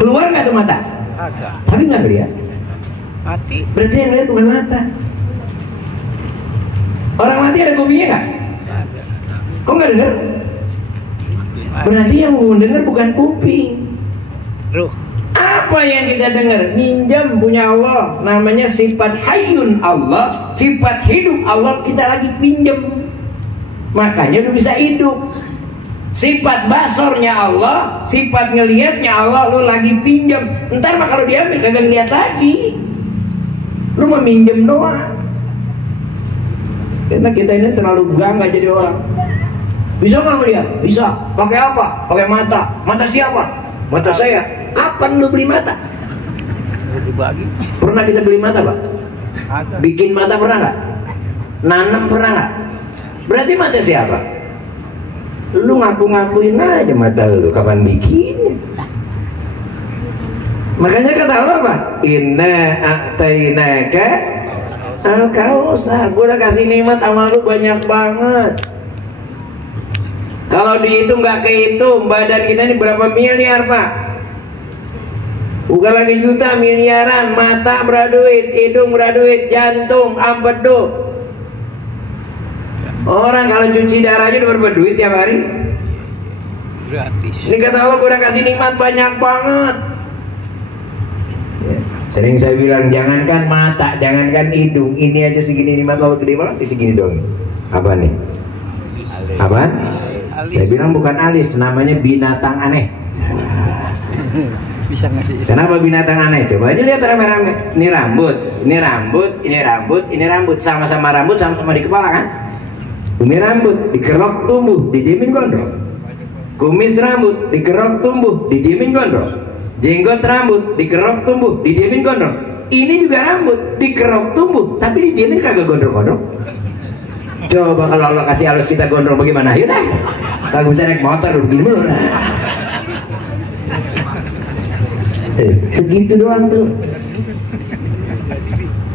Keluar nggak tuh mata? Agak. Tapi nggak lihat. Mati. Berarti yang lihat bukan mata. Orang mati ada kupingnya nggak? Kok nggak dengar? Berarti yang mendengar bukan kuping. Ruh. Apa yang kita dengar? Minjam punya Allah. Namanya sifat hayyun Allah, sifat hidup Allah kita lagi pinjam. Makanya lu bisa hidup. Sifat basornya Allah, sifat ngelihatnya Allah, lu lagi pinjam. Ntar mah kalau diambil kagak ngeliat lagi. Lu mau minjem doang. Karena kita ini terlalu bangga jadi orang. Bisa nggak melihat? Bisa. Pakai apa? Pakai mata. Mata siapa? Mata saya. Kapan lu beli mata? Dibagi. Pernah kita beli mata, Pak? Agak. Bikin mata pernah nggak? Nanam pernah nggak? Berarti mata siapa? Lu ngaku-ngakuin aja mata lu, kapan bikin? Makanya kata Allah apa? Inna a'tainaka al-kausar. Gue udah kasih nikmat sama lu banyak banget. Kalau dihitung nggak kehitung, badan kita ini berapa miliar, Pak? Bukan lagi juta, miliaran. Mata berduit, hidung berduit, jantung, empedu. Orang kalau cuci darah aja udah berapa duit tiap hari? Gratis. Ini kata Allah, gue udah kasih nikmat banyak banget. Sering saya bilang, jangankan mata, jangankan hidung, ini aja segini nikmat Allah gede banget, segini dong. Apa nih? Apaan? Saya bilang bukan alis, namanya binatang aneh. Bisa ngasih. Kenapa binatang aneh? Coba aja lihat rame-rame. Ini rambut, ini rambut, ini rambut, ini rambut. Sama-sama rambut, sama-sama di kepala kan? Ini rambut, dikerok tumbuh, didiemin gondrong. Kumis rambut, dikerok tumbuh, didiemin gondrong. Jenggot rambut, dikerok tumbuh, didiemin gondrong. Ini juga rambut, dikerok tumbuh, tapi didiemin kagak gondrong-gondrong. Coba kalau Allah kasih halus kita gondrong bagaimana? Yaudah, kagak bisa naik motor begini mulu. Segitu doang tuh.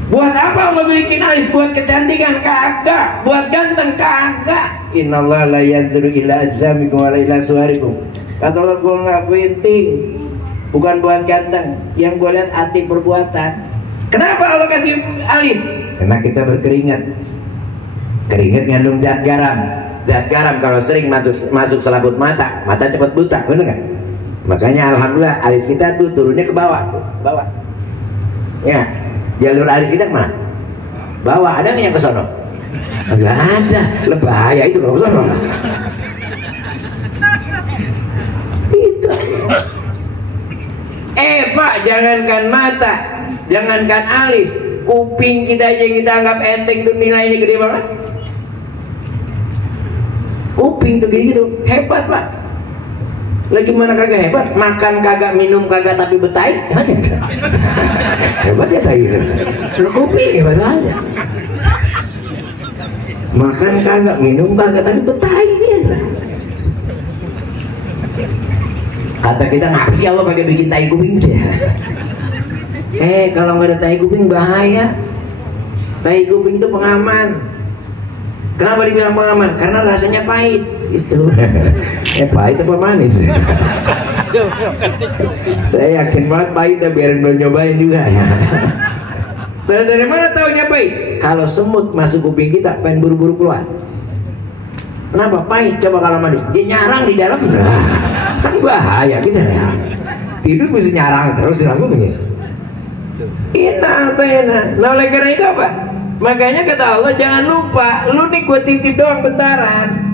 Buat apa Allah bikin alis? Buat kecantikan kagak, buat ganteng kagak. Innallaha la yanzuru ila ajsamikum wa ila suwarikum. Kata Allah, gue nggak penting, bukan buat ganteng, yang gue lihat hati perbuatan. Kenapa Allah kasih alis? Karena kita berkeringat. Keringat ngandung zat garam. Zat garam kalau sering masuk selaput mata, mata cepat buta, bener nggak? Makanya alhamdulillah alis kita tuh turunnya ke bawah, bawah. Ya. Jalur alis kita kemana? Bawah, ada nggak yang ke sono? Nggak ada, lebahaya itu kalau ke sono. Itu. Pak, jangankan mata, jangankan alis, kuping kita aja yang kita anggap enteng tuh nilainya gede banget. Kuping tuh gitu, hebat Pak. Lagi mana kagak hebat, makan kagak, minum kagak tapi betai, hebat ya saya. Lu kuping hebat aja. Makan kagak, minum kagak tapi betai dia. Kata kita ngapa sih Allah pakai bikin tai kuping dia? Kalau nggak ada tai kuping bahaya. Tai kuping itu pengaman. Kenapa dibilang pengaman? Karena rasanya pahit. Itu. Pahit apa manis? Saya yakin banget pahit, biarin belum nyobain juga ya. Dan dari mana tahunya pahit? Kalau semut masuk kuping kita, pengen buru-buru keluar. Kenapa pahit? Coba kalau manis, dia nyarang di dalam. Kan bahaya kita ya. Tidur bisa nyarang terus lagu begini. Enak. Nah oleh karena itu apa? Makanya kata Allah, jangan lupa, lu nih gua titip doang bentaran.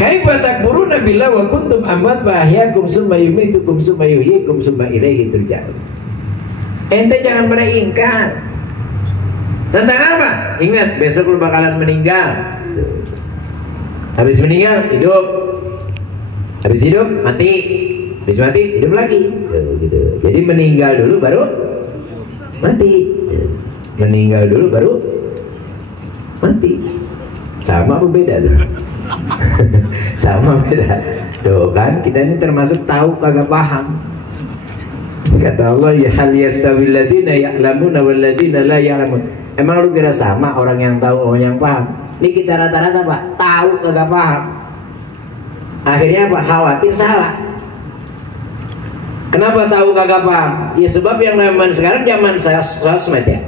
Kaifa takfuruna billahi wa kuntum amwat fa ahyaakum summa yumitukum summa yuhyikum summa ilaihi turja'un. Ente jangan pernah ingkar. Tentang apa? Ingat, besok lu bakalan meninggal. Habis meninggal hidup. Habis hidup mati. Habis mati hidup lagi. Gitu. Jadi meninggal dulu baru mati. Meninggal dulu baru mati. Sama apa beda tuh? Sama beda. Tuh kan kita ini termasuk tahu kagak paham. Kata Allah, ya hal yastawil ladzina ya'lamuna wal ladzina la ya'lamun. Emang lu kira sama orang yang tahu orang yang paham? Ini kita rata-rata Pak, tahu kagak paham. Akhirnya apa? Khawatir salah. Kenapa tahu kagak paham? Ya sebab yang zaman sekarang zaman sosmed ya,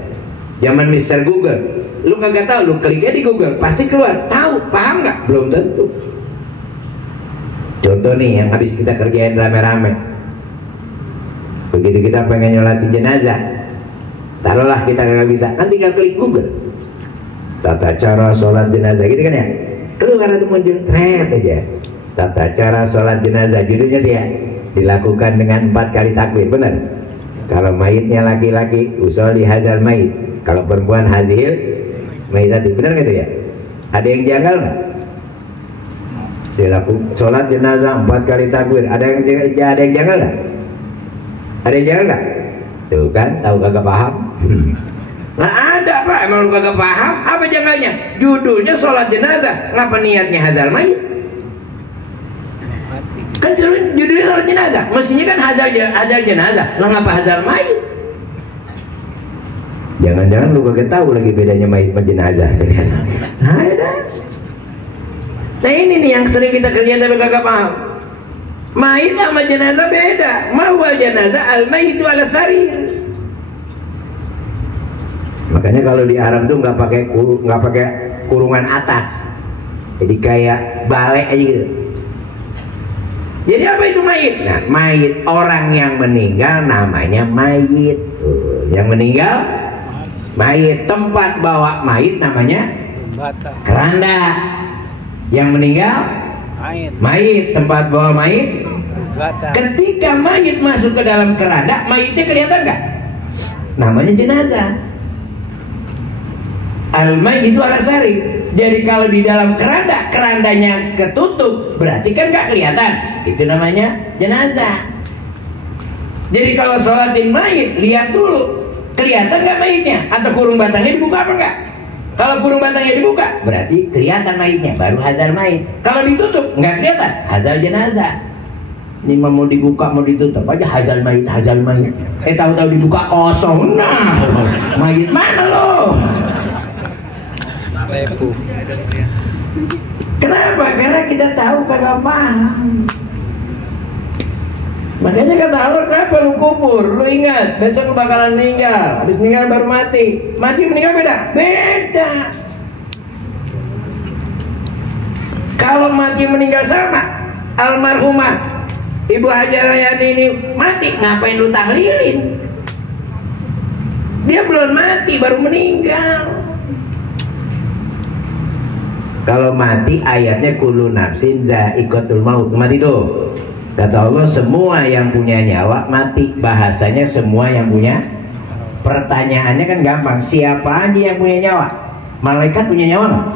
zaman Mr. Google. Lu kagak tahu, lu klik aja di Google pasti keluar. Tahu, paham nggak? Belum tentu. Contoh nih yang habis kita kerjain rame-rame. Begitu kita pengen nyolatin jenazah, taruhlah kita nggak bisa, kan tinggal klik Google. Tata cara sholat jenazah gitu kan ya. Keluar itu muncul tret aja. Tata cara sholat jenazah, judulnya dia dilakukan dengan 4 kali takbir, benar? Kalau mayitnya laki-laki, usolli hadzal mayit. Kalau perempuan hazil mayit, benar gitu ya? Ada yang janggal nggak? Dilakukan sholat jenazah 4 kali takbir. Ada yang janggal nggak? Ada yang janggal nggak? Tuh kan, tahu kagak paham? Nah ada pak, emang lu kagak paham? Apa janggalnya? Judulnya sholat jenazah, ngapa niatnya hadzal mayit? Kan judulnya sholat jenazah, mestinya kan hadzal jenazah, lah ngapa hadzal mayit? Jangan-jangan lu kagak tahu lagi bedanya mayit sama jenazah. Nah ini nih yang sering kita kerjain tapi kagak paham. Mayit sama jenazah beda. Mahwal jenazah al mayitu ala sarir. Makanya kalau di Arab tuh nggak pakai kurungan atas, jadi kayak balai aja gitu. Jadi apa itu mayit? Nah, mayit orang yang meninggal namanya mayit. Yang meninggal mayit. Tempat bawa mayit namanya keranda. Yang meninggal mayit. Tempat bawa mayit. Ketika mayit masuk ke dalam keranda, mayitnya kelihatan nggak? Namanya jenazah. Al-mayit itu ala sari. Jadi kalau di dalam keranda, kerandanya ketutup, berarti kan nggak kelihatan. Itu namanya jenazah. Jadi kalau sholatin mayit, lihat dulu kelihatan nggak mayitnya, atau kurung batangnya dibuka apa enggak? Kalau kurung batangnya dibuka, berarti kelihatan mayitnya, baru hadzal mayit. Kalau ditutup, nggak kelihatan, hadzal jenazah. Ini mau dibuka mau ditutup aja hadzal mayit, hadzal mayit. Tahu-tahu dibuka kosong. Nah, mayit mana lo? Kenapa? Karena kita tahu kagak paham. Makanya kata Allah, kenapa lu kubur? Lu ingat, besok lu bakalan meninggal. Habis meninggal baru mati. Mati meninggal beda? Beda. Kalau mati meninggal sama, almarhumah Ibu Hajar Rayani ini mati, ngapain lu tahlilin? Dia belum mati, baru meninggal. Kalau mati ayatnya kullu nafsin za'iqatul maut. Mati itu. Kata Allah semua yang punya nyawa mati. Bahasanya semua yang punya. Pertanyaannya kan gampang. Siapa aja yang punya nyawa? Malaikat punya nyawa nggak?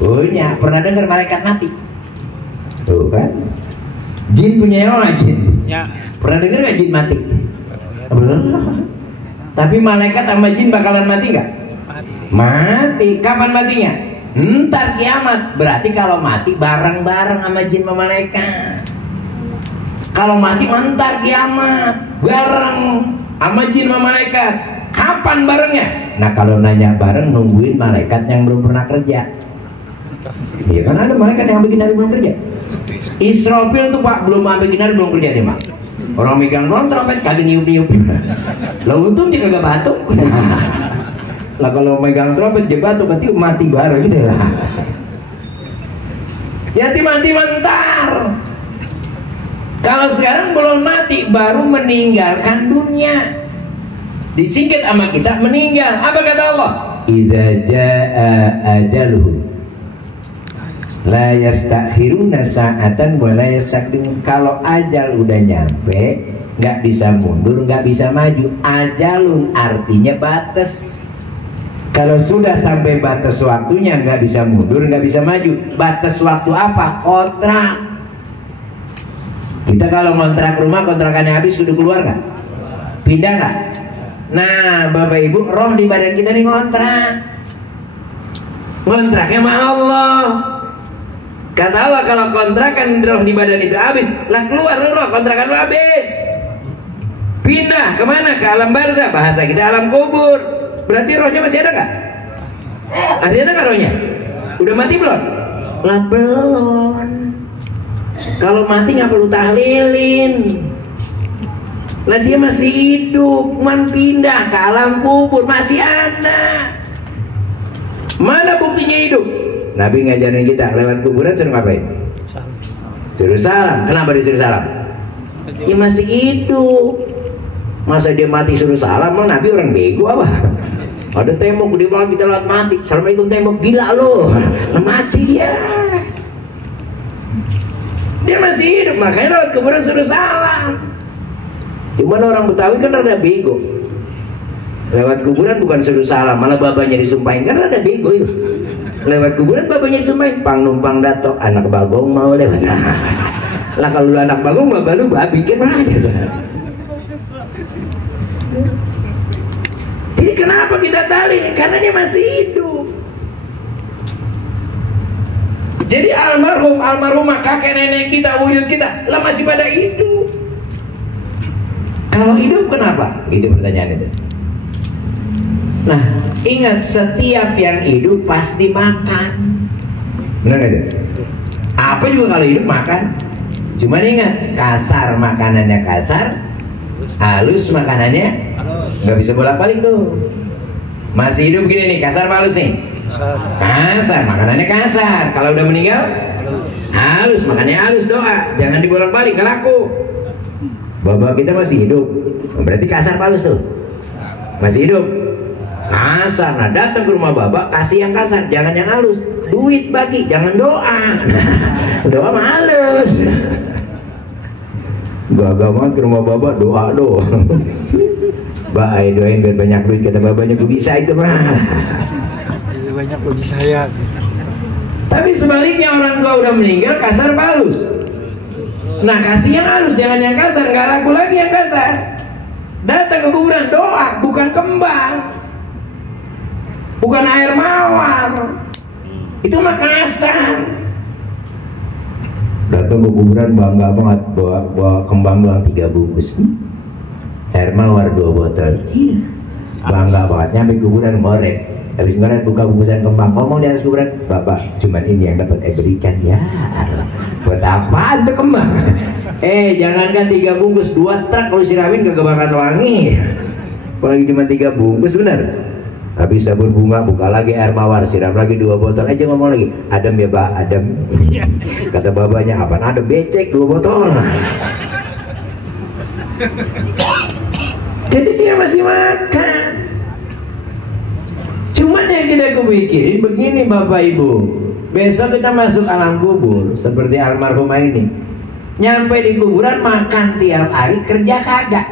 Punya. Pernah dengar malaikat mati? Tuh kan. Jin punya nyawa nggak jin? Ya. Pernah dengar nggak jin mati? Belum. Tapi malaikat sama jin bakalan mati nggak? Mati. Kapan matinya? Ntar kiamat. Berarti kalau mati bareng-bareng sama jin sama malaikat. Kalau mati ntar kiamat bareng sama jin sama malaikat. Kapan barengnya? Nah kalau nanya bareng, nungguin malaikat yang belum pernah kerja. Iya kan ada malaikat yang bikin hari belum kerja. Israfil tuh pak belum bikin hari belum kerja deh mak. Orang megang trompet kagak niup-niup. Lah untung dia kagak batuk. Lah kalau megang trompet dia batuk berarti mati bareng gitu lah. Ya mati mentar. Kalau sekarang belum mati, baru meninggalkan dunia. Disingkat sama kita meninggal. Apa kata Allah? Iza jaa ajaluhu la yastakhiruna sa'atan wa la yastaqdimun. Kalau ajal udah nyampe, nggak bisa mundur, nggak bisa maju. Ajalun artinya batas. Kalau sudah sampai batas waktunya, nggak bisa mundur, nggak bisa maju. Batas waktu apa? Kontrak. Kita kalau kontrak rumah, kontrakannya habis, kudu keluar nggak? Pindah nggak? Nah, Bapak Ibu, roh di badan kita nih kontrak. Kontraknya sama Allah. Kata Allah, kalau kontrakan roh di badan itu habis, lah keluar roh, kontrakan lu habis. Pindah kemana? Ke alam barzah. Bahasa kita alam kubur. Berarti rohnya masih ada nggak? Masih ada nggak rohnya? Udah mati belum? Lah belum. Kalau mati nggak perlu tahlilin. Lah dia masih hidup, cuman pindah ke alam kubur, masih ada. Mana buktinya hidup? Nabi ngajarin kita lewat kuburan suruh ngapain? Suruh salam. Kenapa disuruh salam? Dia masih hidup. Masa dia mati suruh salam? Emang Nabi orang bego apa? Ada tembok di belakang kita lewat mati. Assalamualaikum tembok, gila lo. Mati dia. Dia masih hidup, makanya lewat kuburan suruh salam. Cuman orang Betawi kan rada bego. Lewat kuburan bukan suruh salam, malah babanya disumpahin, kan rada bego itu. Lewat kuburan babanya disumpahin, pang numpang datok, anak bagong mau lewat. Lah kalau lu anak bagong, babah lu babi kan aja. Jadi kenapa kita tali? Karena dia masih hidup. Jadi almarhumah kakek nenek kita, wujud kita lah masih pada hidup. Kalau hidup kenapa? Itu pertanyaan itu. Nah, ingat setiap yang hidup pasti makan. Benar itu? Apa juga kalau hidup makan. Cuman ingat, kasar makanannya kasar, halus makanannya nggak bisa bolak-balik tuh. Masih hidup gini nih, kasar apa halus nih? Kasar, makanannya kasar. Kalau udah meninggal, halus, makanannya halus, doa. Jangan dibolak-balik, gak laku. Bapak kita masih hidup, berarti kasar apa halus tuh? Masih hidup, kasar. Nah datang ke rumah bapak, kasih yang kasar, jangan yang halus. Duit bagi, jangan doa. Doa mah halus. Gak banget ke rumah bapak, doa doang. Mbak, doain biar banyak duit, kata babanya, gue bisa itu mah. Banyak bagi saya. Tapi sebaliknya orang tua udah meninggal, kasar apa halus? Nah kasih yang halus, jangan yang kasar, nggak laku lagi yang kasar. Datang ke kuburan doa, bukan kembang, bukan air mawar, itu mah kasar. Datang ke kuburan bangga banget, bawa kembang doang 3 bungkus, air mawar 2 botol, bangga banget. Nyampe kuburan ngorek, habis ngorek buka bungkusan kembang, ngomong di atas kuburan, bapak cuman ini yang dapat berikan ya. Buat apaan tuh kembang? Jangankan 3 bungkus, 2 truk kalau siramin kagak bakal wangi. Apalagi cuma 3 bungkus, bener. Habis sabun bunga, buka lagi air mawar, siram lagi 2 botol. Aja ngomong lagi, adem ya Pak, adem. Kata babanya, apaan adem? Becek 2 botol. Jadi dia masih makan. Cuman yang kita kepikirin begini Bapak Ibu, besok kita masuk alam kubur seperti almarhumah ini. Nyampe di kuburan makan tiap hari, kerja kagak.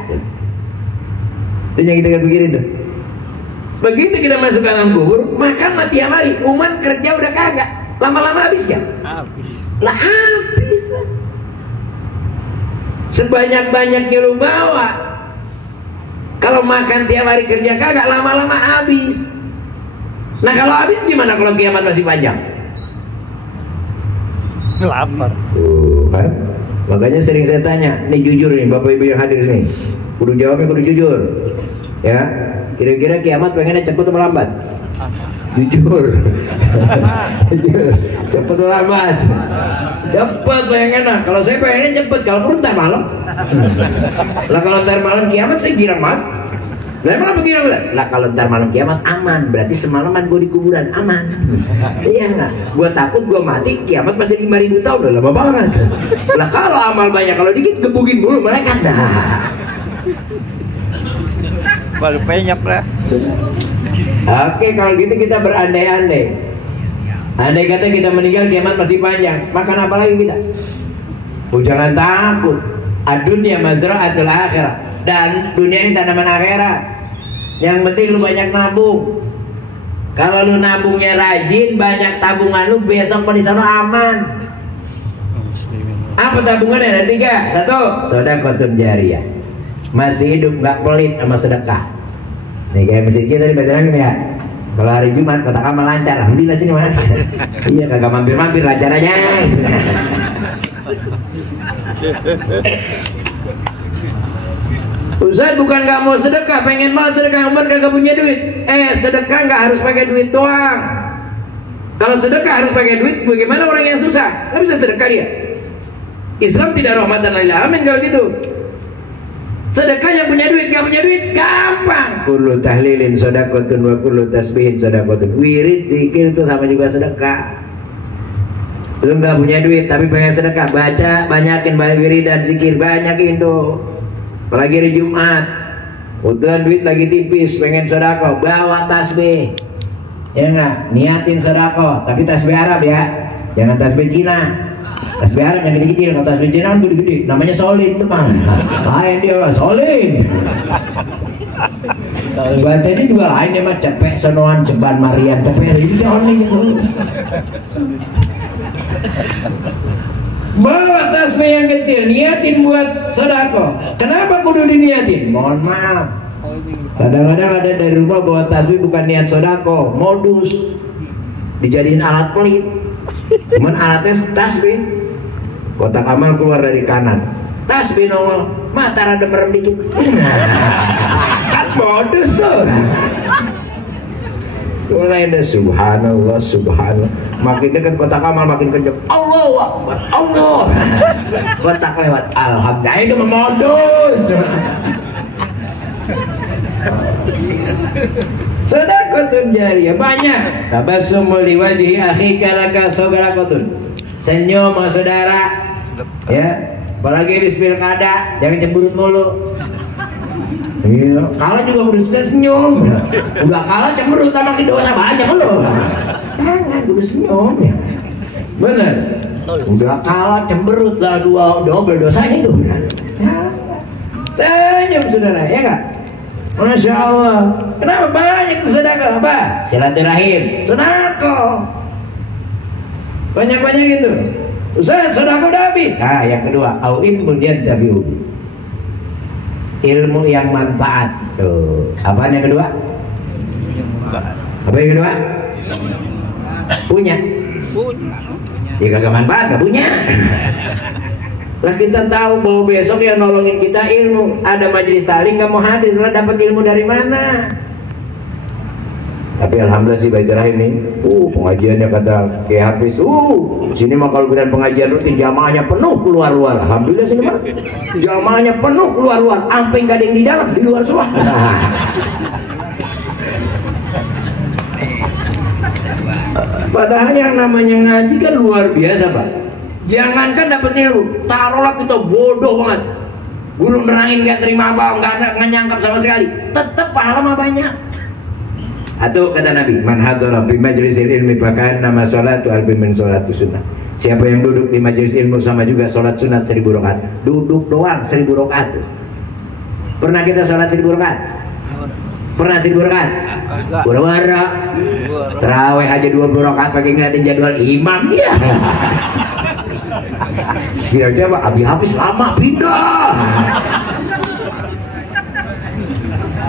Itu yang kita pikirin tuh. Begitu kita masuk alam kubur, makan mah tiap hari, umat kerja udah kagak. Lama-lama habis ya? Habis. Lah habis lah. Sebanyak-banyaknya lu bawa, kalau makan tiap hari kerja kagak, lama-lama habis. Nah kalau habis gimana kalau kiamat masih panjang? Lapar. Kan? Makanya sering saya tanya, nih jujur nih Bapak Ibu yang hadir nih, kudu jawabnya kudu jujur. Ya, kira-kira kiamat pengennya cepet atau lambat? Jujur. Jujur. Cepet atau lambat? Cepet pengennya. Kalau saya pengennya cepet, kalau perlu ntar malam. Lah kalau ntar malam kiamat saya girang banget. Lah emang apa girang? Lah kalau ntar malam kiamat aman, berarti semalaman gue di kuburan aman. Iya nggak? Gue takut gue mati kiamat masih 5.000 tahun, udah lama banget. Lah kalau amal banyak, kalau dikit gebugin dulu mereka dah. Baru penyap lah. Oke, kalau gitu kita berandai-andai. Andai kata kita meninggal kiamat masih panjang, makan apa lagi kita? Jangan takut. Ad-dunya mazra'atul akhirah. Dan dunia ini tanaman akhirat. Yang penting lu banyak nabung. Kalau lu nabungnya rajin, banyak tabungan lu, besok di sana aman. Apa tabungannya? Ada 3. 1, sedekah jariyah. Masih hidup nggak pelit sama sedekah. Nih kayak masjid kita tadi bacaan ya. Kalau hari Jumat kotak amal lancar, alhamdulillah sini mana. Iya kagak mampir-mampir, lancar aja. Ustaz bukan nggak mau sedekah, pengen banget sedekah, Umar kagak punya duit. Sedekah nggak harus pakai duit doang. Kalau sedekah harus pakai duit, bagaimana orang yang susah? Nggak bisa sedekah dia. Islam tidak rahmatan lil alamin kalau gitu. Sedekah yang punya duit, gak punya duit gampang. Kullu tahlilin sedekatun wa kullu tasbihin sedekatun. Wirid zikir itu sama juga sedekah. Lu gak punya duit tapi pengen sedekah, baca banyakin wirid dan zikir, banyakin tuh. Apalagi hari Jumat, kebetulan duit lagi tipis, pengen sedekah, bawa tasbih. Ya enggak, niatin sedekah, tapi tasbih Arab ya, jangan tasbih Cina. Tasbih Arab yang kecil-kecil, kalau tasbih Cina kan gede-gede, namanya solin tuh bang. Lain dia solin. Baca ini juga lain ya mah, cepek sonoan ceban Marian, cepek ini solin itu. Bawa tasbih yang kecil, niatin buat sedekah. Kenapa kudu diniatin? Mohon maaf. Kadang-kadang ada dari rumah bawa tasbih bukan niat sedekah, modus. Dijadiin alat pelit. Cuman alatnya tasbih. Kotak amal keluar dari kanan, tasbih nongol, mata rada merem dikit. Kan modus tuh. Mulai subhanallah, subhanallah. Makin dekat kotak amal makin kenceng. Allahu Akbar, Allah. Kotak lewat, alhamdulillah, itu memodus. Sedekatun jariyah banyak. Tabassumul liwajhi akhika laka sadaqatun. Senyum sama saudara, ya. Apalagi habis pilkada, jangan cemberut mulu. Iya, kalah juga udah senyum. Udah kalah cemberut sama dosa banyak loh. Jangan udah senyum ya. Bener. Udah kalah cemberut lah double dosanya itu. Senyum saudara, ya enggak? Masya Allah. Kenapa banyak sedekah? Apa? Silaturahim, sedekah. Banyak-banyak gitu. Ustaz, sedekah udah habis. Nah, yang kedua, au ilmun yaddabiu. Ilmu yang manfaat. Tuh. Apaan yang kedua? Apa yang kedua? Punya. Ya kagak manfaat, gak punya. Lah kita tahu bahwa besok yang nolongin kita ilmu. Ada majelis taklim nggak mau hadir, lah dapat ilmu dari mana? Tapi alhamdulillah sih baik rahim nih. Pengajiannya kata Kiai Hafiz, sini mah kalau bidan pengajian rutin jamaahnya penuh keluar-luar. Alhamdulillah sini mah jamaahnya penuh keluar-luar, sampai nggak ada yang di dalam, di luar semua. Padahal yang namanya ngaji kan luar biasa Pak. Jangankan dapat ilmu, taruhlah kita bodoh banget, belum nerangin nggak terima apa, nggak nyangkap sama sekali, tetap pahala mah banyak. Atau kata Nabi, man hadara bi majlisil ilmi bahkan nama sholatu albi min sholatu sunnah. Siapa yang duduk di majelis ilmu sama juga sholat sunat 1000 rakaat. Duduk doang 1000 rakaat. Pernah kita sholat 1000 rakaat? Pernah 1000 rakaat? Wara-wara. Terawih aja 20 rakaat pakai ngeliatin jadwal imam dia. Kira-kira Abi Hafiz lama pindah.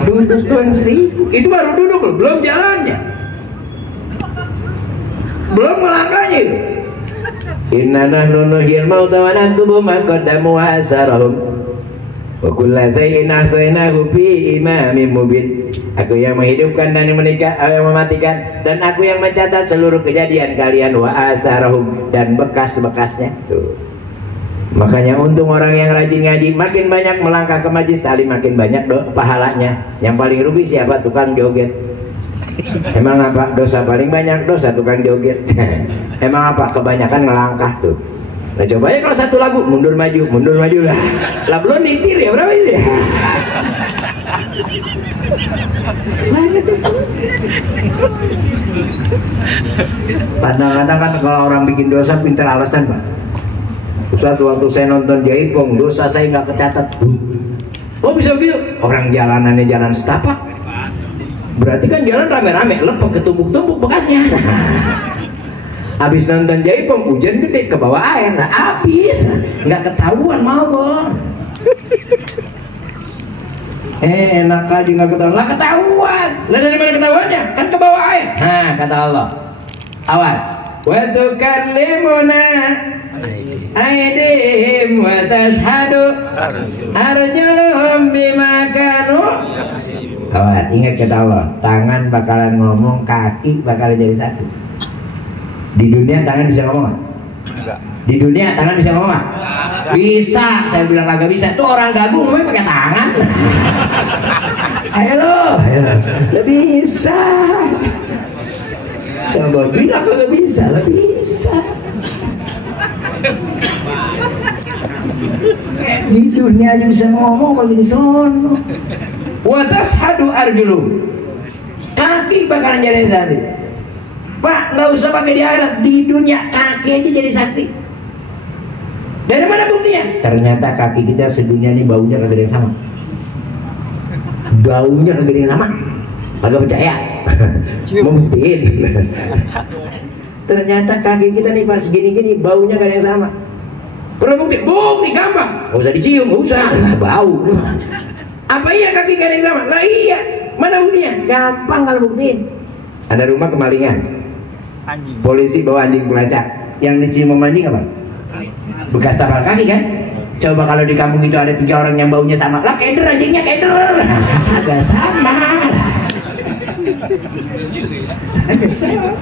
Duduk doang 1000. Itu baru duduk loh, belum jalannya, belum melangkahnya itu. Inna nahnu nuhyil mauta wa naktubu ma qaddamu wa asarahum wa kulla shay'in ahsaynahu fi imamin mubin. Aku yang menghidupkan dan yang mematikan, dan aku yang mencatat seluruh kejadian kalian wa asarahum, dan bekas-bekasnya. Tuh. Makanya untung orang yang rajin ngaji, makin banyak melangkah ke majelis taklim, makin banyak pahalanya. Yang paling rugi siapa? Tukang joget. Emang apa? Dosa paling banyak dosa tukang joget. Emang apa? Kebanyakan ngelangkah tuh. Nah coba ya kalau satu lagu mundur maju lah. Lah belum ditir ya berapa itu ya? Kadang-kadang kan kalau orang bikin dosa pintar alasan Pak. Suatu waktu saya nonton Jaipong, dosa saya nggak kecatat. Oh bisa begitu? Orang jalanannya jalan setapak, berarti kan jalan rame-rame, lepek ketumbuk-tumbuk bekasnya. Habis nonton Jaipong, hujan gede ke bawah air, nah habis, nggak ketahuan mau kok. Enak aja nggak ketahuan, lah ketahuan. Lah dari mana ketahuannya? Kan ke bawah air. Nah kata Allah, awas. Wa tukallimuna aydihim wa tashhadu arjuluhum bima kanu. Awas, ingat kata Allah, tangan bakalan ngomong, kaki bakalan jadi satu. Di dunia tangan bisa ngomong nggak? Di dunia tangan bisa ngomong nggak? Bisa. Saya bilang kagak bisa. Tuh orang gagu ngomongnya pakai tangan. Ayo lo, bisa. Saya bilang kagak bisa, bisa. Di dunia aja bisa ngomong, kalau di sono. Wa tashhadu arjulum. Kaki bakalan jadi saksi. Pak, nggak usah pakai di akhirat, di dunia kaki aja jadi saksi. Dari mana buktinya? Ternyata kaki kita sedunia ini baunya kagak ada yang sama. Baunya kagak ada yang sama. Kagak percaya? Mau buktiin. Ternyata kaki kita nih pas gini-gini baunya kagak ada yang sama. Perlu bukti? Bukti gampang. Nggak usah dicium, nggak usah. Nah, bau. Apa iya kaki kagak ada yang sama? Lah iya. Mana buktinya? Gampang kalau buktiin. Ada rumah kemalingan. Polisi bawa anjing pelacak. Yang dicium sama anjing apa? Bekas tapak kaki kan? Coba kalau di kampung itu ada 3 orang yang baunya sama. Lah keder, anjingnya keder. Agak sama. Agak sama.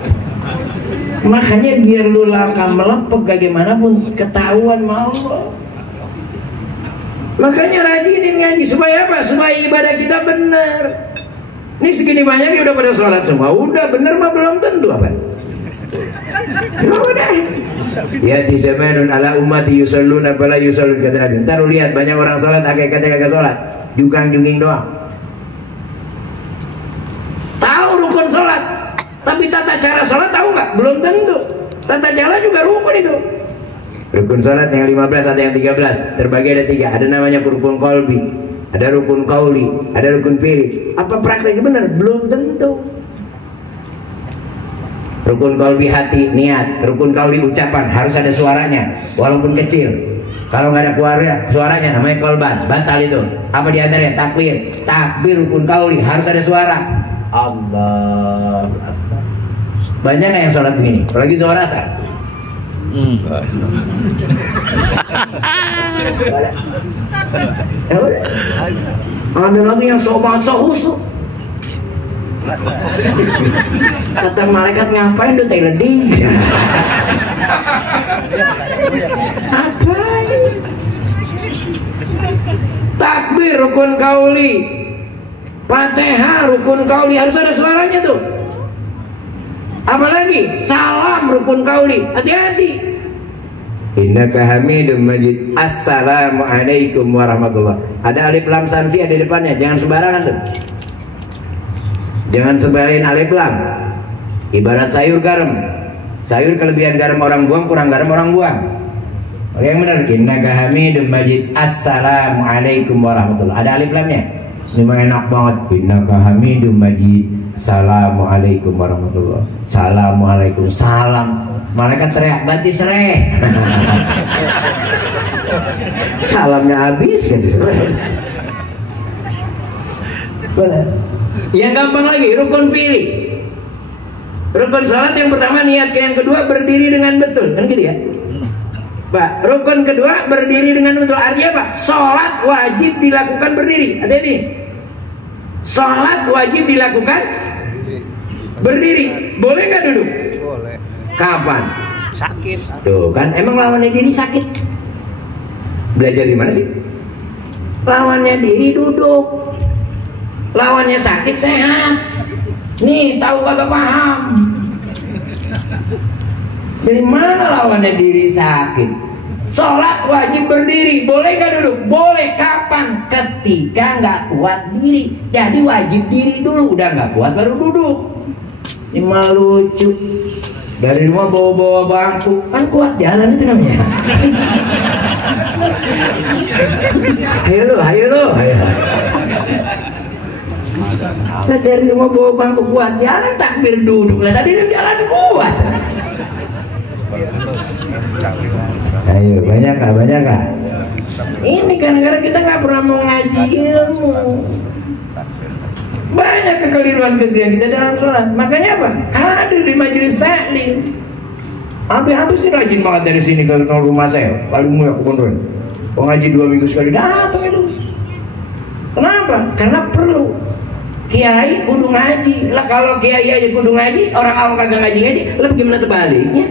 Makanya biar lu langkah melepek bagaimanapun ketahuan mau. Makanya rajinin ngaji supaya apa? Supaya ibadah kita benar. Ini segini banyak udah pada sholat semua. Udah bener mah belum tentu apa? Udah. Ya di zamanun ala ummati yusalluna fala yusallun kata Nabi. Ntar lu lihat banyak orang sholat kagak sholat, jungkang-jungking doang. Tahu rukun sholat, tapi tata cara sholat tahu nggak? Belum tentu. Tata cara juga rukun itu. Rukun sholat yang 15 atau yang 13 terbagi ada 3. Ada namanya rukun qalbi, ada rukun qauli, ada rukun fi'li. Apa prakteknya benar? Belum tentu. Rukun qalbi hati, niat. Rukun qauli ucapan, harus ada suaranya walaupun kecil. Kalau nggak ada suaranya namanya qalban, batal itu. Apa diantaranya? Takbir. Takbir rukun qauli harus ada suara. Allah. Banyak yang sholat begini, apalagi zuhur asar. Ada lagi yang sok-sok. Kata malaikat ngapain tuh teh leding? Apa ini? Takbir rukun qauli, Fatihah rukun qauli harus ada suaranya tuh. Apalagi salam rukun qauli, hati-hati. Innaka Hamidum Majid. Assalamualaikum warahmatullah. Ada alif lam samsi ada di depannya, jangan sembarangan tuh. Jangan sebarin alif lam. Ibarat sayur garam. Sayur kelebihan garam orang buang, kurang garam orang buang. Oke, yang benar. Innaka Hamidum Majid. Assalamualaikum warahmatullah. Ada alif lamnya. Ini mah enak banget. Innaka Hamidum Majid. Assalamualaikum warahmatullah. Assalamualaikum. Salam. Malaikat teriak, ganti sereh. Salamnya habis, ganti sereh. Yang gampang lagi, rukun fi'li. Rukun salat yang pertama niat, yang kedua berdiri dengan betul, kan gitu ya? Pak, rukun kedua berdiri dengan betul. Artinya apa? Salat wajib dilakukan berdiri. Ada ini. Salat wajib dilakukan berdiri. Boleh nggak duduk? Boleh. Kapan? Sakit. Tuh kan, emang lawannya diri sakit. Belajar di mana sih? Lawannya diri duduk. Lawannya sakit sehat. Nih tahu kagak paham. Dari mana lawannya diri sakit? Sholat wajib berdiri. Boleh nggak duduk? Boleh. Kapan? Ketika nggak kuat diri. Jadi wajib diri dulu. Udah nggak kuat baru duduk. Ini mah lucu. Dari rumah bawa-bawa bangku, kan kuat jalan itu namanya. Ayo lo. Nah, dari rumah bawa bangku kuat jalan, takbir duduk lah. Tadi dia jalan kuat. Ayo, banyak kah? Ini kadang-kadang kita nggak pernah mau ngaji ilmu. Banyak kekeliruan kita dalam sholat. Makanya apa? Hadir di majelis taklim. Habis sih rajin banget dari sini ke rumah saya. Paling mulia aku kontrol. Pengaji 2 minggu sekali datang itu. Kenapa? Karena perlu. Kiai kudu ngaji. Lah kalau kiai aja kudu ngaji, orang awam kagak ngaji. Lah gimana terbaliknya?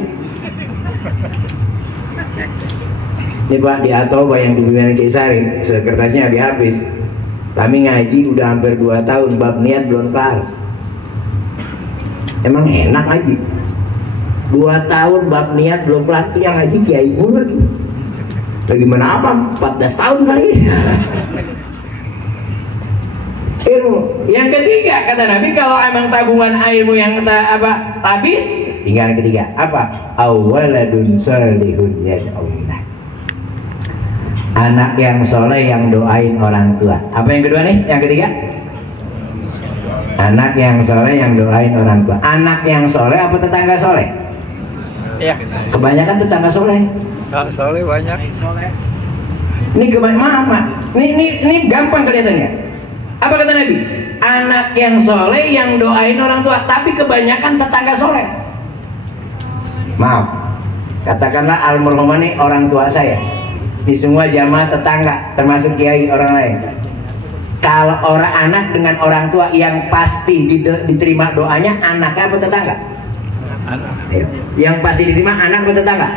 Ini Pak di Atoba yang dibimbing Kiai Sarif, sekretariatnya habis. Kami ngaji udah hampir 2 tahun, bab niat belum kelar. Emang enak ngaji? 2 tahun bab niat belum kelar, yang ngaji kiai lagi. Lagi mana apa? 14 tahun kali. Ilmu. Yang ketiga kata Nabi, kalau emang tabungan ilmu yang habis, tinggal yang ketiga apa? Awaladun salihun yad'ullah. Anak yang soleh yang doain orang tua. Apa yang kedua nih? Yang ketiga? Anak yang soleh yang doain orang tua. Anak yang soleh apa tetangga soleh? Iya. Kebanyakan tetangga soleh. Soleh banyak. Ini maaf. Ini gampang kelihatannya. Apa kata Nabi? Anak yang soleh yang doain orang tua. Tapi kebanyakan tetangga soleh. Maaf. Katakanlah almarhumah ini orang tua saya. Di semua jamaah tetangga termasuk kiai orang lain. Kalau orang anak dengan orang tua yang pasti diterima doanya anaknya apa tetangga? Anak. Yang pasti diterima anak apa tetangga?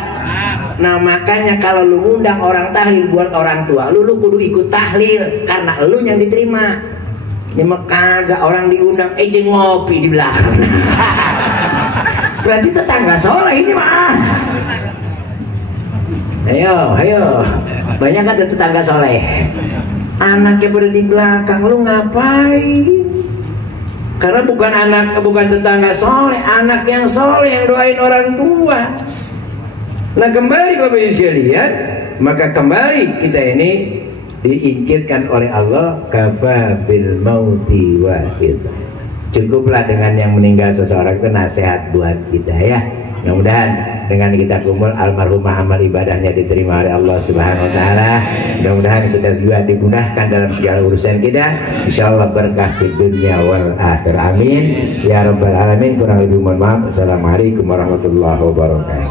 Nah makanya kalau lu ngundang orang tahlil buat orang tua, lu kudu ikut tahlil karena lu yang diterima. Ini mah kagak orang diundang jeung ngopi di belakang. Berarti tetangga soleh ini mah. Ayo, banyak kan tetangga soleh. Anaknya pada di belakang, lu ngapain? Karena bukan tetangga soleh, anak yang soleh yang doain orang tua. Nah kembali Bapak Ibu sekalian, maka kembali kita ini diingatkan oleh Allah, kafa bil mauti wahid. Cukuplah dengan yang meninggal seseorang itu nasihat buat kita ya. Mudah-mudahan dengan kita kumpul almarhumah amal ibadahnya diterima oleh Allah Subhanahu wa taala. Mudah-mudahan kita juga dimudahkan dalam segala urusan kita. Insyaallah berkah di dunia wal akhir. Amin ya rabbal alamin. Kurang lebih mohon maaf. Assalamualaikum warahmatullahi wabarakatuh.